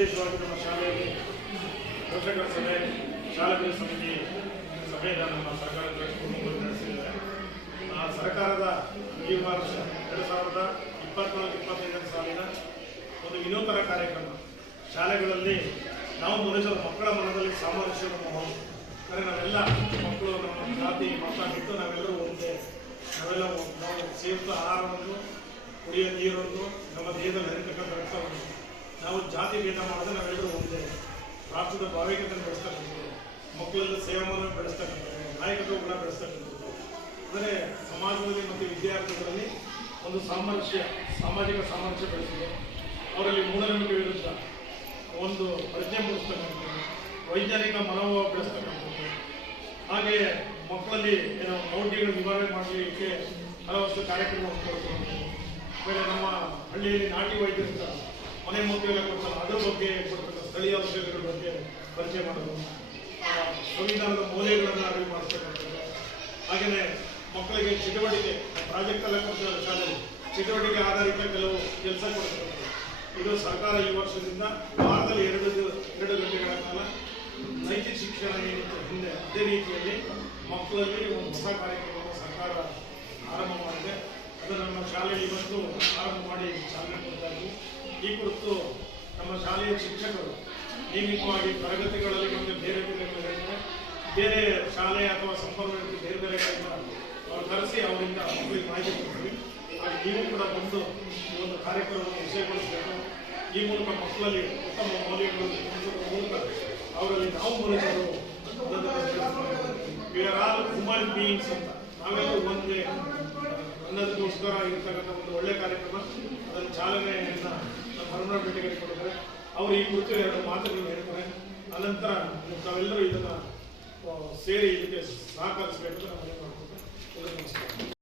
ವಿಶೇಷವಾಗಿ ನಮ್ಮ ಶಾಲೆಯಲ್ಲಿ ಪೋಷಕರ ಸಭೆ ಶಾಲೆಗಳ ಸಮಿತಿ ಸಭೆಯನ್ನು ನಮ್ಮ ಸರ್ಕಾರದ ನಡೆಸಿದ್ದಾರೆ. ಆ ಸರ್ಕಾರದ ಈ ವರ್ಷ 2024-25 ಸಾಲಿನ ಒಂದು ವಿನೂತನ ಕಾರ್ಯಕ್ರಮ ಶಾಲೆಗಳಲ್ಲಿ ನಾವು ಮನುಷ್ಯರ ಮಕ್ಕಳ ಮನದಲ್ಲಿ ಸಾಮರಸ್ಯದ ಮಾಹೋಲ್. ಅಂದರೆ ನಾವೆಲ್ಲ ಮಕ್ಕಳು ನಮ್ಮ ಜಾತಿ ಮತ ಬಿಟ್ಟು ನಾವೆಲ್ಲರೂ ಒಂದೇ, ನಾವು ಸೇವಿಸುವ ಆಹಾರವನ್ನು, ಕುಡಿಯುವ ನೀರನ್ನು, ನಮ್ಮ ದೇಹದಲ್ಲಿ ಹರಿತಕ್ಕಂಥ ರಕ್ತವನ್ನು ನಾವು ಜಾತಿ ಭೇದ ಮಾಡಿದ್ರೆ ನಾವೆಲ್ಲರೂ ಒಂದೇ. ರಾಷ್ಟ್ರದ ಭಾವಿಕತೆಯನ್ನು ಬೆಳೆಸ್ತಕ್ಕಂಥದ್ದು, ಮಕ್ಕಳಲ್ಲಿ ಸೇವೆಯನ್ನು ಬೆಳೆಸ್ತಕ್ಕಂಥದ್ದು, ನಾಯಕತ್ವ ಗುಣ ಬೆಳೆಸ್ತಕ್ಕಂಥದ್ದು. ಅಂದರೆ ಸಮಾಜದಲ್ಲಿ ಮತ್ತು ವಿದ್ಯಾರ್ಥಿಗಳಲ್ಲಿ ಒಂದು ಸಾಮಾಜಿಕ ಸಾಮರಸ್ಯ ಬೆಳೆಸಿದೆ. ಅವರಲ್ಲಿ ಮೂಢನಂಬಿಕೆ ವಿರುದ್ಧ ಒಂದು ಪ್ರಜ್ಞೆ ಮೂಡಿಸ್ತಕ್ಕಂಥದ್ದು, ವೈಜ್ಞಾನಿಕ ಮನೋಭಾವ ಬೆಳೆಸ್ತಕ್ಕಂಥದ್ದು. ಹಾಗೆಯೇ ಮಕ್ಕಳಲ್ಲಿ ದೌರ್ಜನ್ಯಗಳು ನಿವಾರಣೆ ಮಾಡಲಿಕ್ಕೆ ಹಲವಷ್ಟು ಕಾರ್ಯಕ್ರಮ ಕೊಡ್ತಕ್ಕಂಥದ್ದು. ಆಮೇಲೆ ನಮ್ಮ ಹಳ್ಳಿಯಲ್ಲಿ ನಾಟಿ ವೈದ್ಯರಿಂದ ಮನೆ ಮಕ್ಕಳೆಲ್ಲ ಕೊಡ್ತಾರೆ, ಅದರ ಬಗ್ಗೆ ಕೊಡ್ತಕ್ಕಂಥ ಸ್ಥಳೀಯ ಔಷಧಿಗಳ ಬಗ್ಗೆ ಪರಿಚಯ ಮಾಡೋದು, ಸಂವಿಧಾನದ ಮೌಲ್ಯಗಳನ್ನು ಅರಿವು ಮಾಡಿಸ್ತಕ್ಕಂಥದ್ದು. ಹಾಗೆಯೇ ಮಕ್ಕಳಿಗೆ ಚಟುವಟಿಕೆ ಪ್ರಾಜೆಕ್ಟ್ ಎಲ್ಲ ಕೊಡ್ತಾರೆ, ಶಾಲೆಯಲ್ಲಿ ಚಟುವಟಿಕೆ ಆಧಾರಿತ ಕೆಲವು ಕೆಲಸ ಕೊಡ್ತಕ್ಕಂಥದ್ದು. ಇದು ಸರ್ಕಾರ ಈ ವರ್ಷದಿಂದ ವಾರದಲ್ಲಿ 2 ಗಂಟೆಗಳ ಕಾಲ ನೈತಿಕ ಶಿಕ್ಷಣ ಏನಿತ್ತು ಹಿಂದೆ, ಅದೇ ರೀತಿಯಲ್ಲಿ ಮಕ್ಕಳಲ್ಲಿ ಒಂದು ಹೊಸ ಕಾರ್ಯಕ್ರಮವನ್ನು ಸರ್ಕಾರ ಆರಂಭ ಮಾಡಿದೆ. ಅದು ನಮ್ಮ ಶಾಲೆಯಲ್ಲಿ ಇವತ್ತು ಆರಂಭ ಮಾಡಿ ಚಾಲನೆ ಕೊಡ್ತಾ ಇದ್ವಿ. ಈ ಕುರಿತು ನಮ್ಮ ಶಾಲೆಯ ಶಿಕ್ಷಕರು ನಿಯಮಿತವಾಗಿ ತರಗತಿಗಳಲ್ಲಿ ಮತ್ತು ಬೇರೆ ಬೇರೆ ಶಾಲೆ ಅಥವಾ ಸಂಪರ್ಕ ಬೇರೆ ಬೇರೆ ಅವ್ರು ಕರೆಸಿ ಅವರಿಂದ ಮಕ್ಕಳಿಗೆ ಮಾಹಿತಿ ಕೊಡ್ತೀವಿ. ಹಾಗೆ ನೀವು ಕೂಡ ಬಂದು ಈ ಒಂದು ಕಾರ್ಯಕ್ರಮವನ್ನು ವಿಷಯಗೊಳಿಸಬೇಕು. ಈ ಮೂಲಕ ಮಕ್ಕಳಲ್ಲಿ ಉತ್ತಮ ಮೌಲ್ಯಗಳು ಮೂಲಕ ಅವರಲ್ಲಿ ನಾವು ಮನುಷ್ಯರು ಹ್ಯೂಮನ್ ಬೀಯಿಂಗ್ಸ್ ಅಂತ ನಾವೆಲ್ಲರೂ ಒಂದೇ ಅನ್ನೋದಕ್ಕೋಸ್ಕರ ಇರ್ತಕ್ಕಂಥ ಒಂದು ಒಳ್ಳೆ ಕಾರ್ಯಕ್ರಮ. ಅದನ್ನು ಚಾಲನೆಯನ್ನು ನಮ್ಮ ಹನುಮನ ಭೇಟಿಗೆ ಕೊಡ್ತಾರೆ. ಅವರು ಈ ಕುರಿತು 2 ಮಾತುಗಳನ್ನು ಹೇಳ್ತಾರೆ. ಅನಂತರ ತಾವೆಲ್ಲರೂ ಇದನ್ನು ಸೇರಿ ಇದಕ್ಕೆ ಸಹಕರಿಸಬೇಕು ಅಂತ ನಾವು ಮಾಡ್ಕೊಳ್ತೇವೆ. ನಮಸ್ಕಾರ.